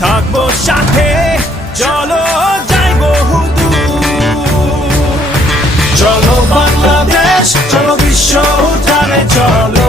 থাকবো সাথে, চলো যাই বহুদূর। চলো বাংলাদেশ, চলো বিশ্ব উঠানে চলো।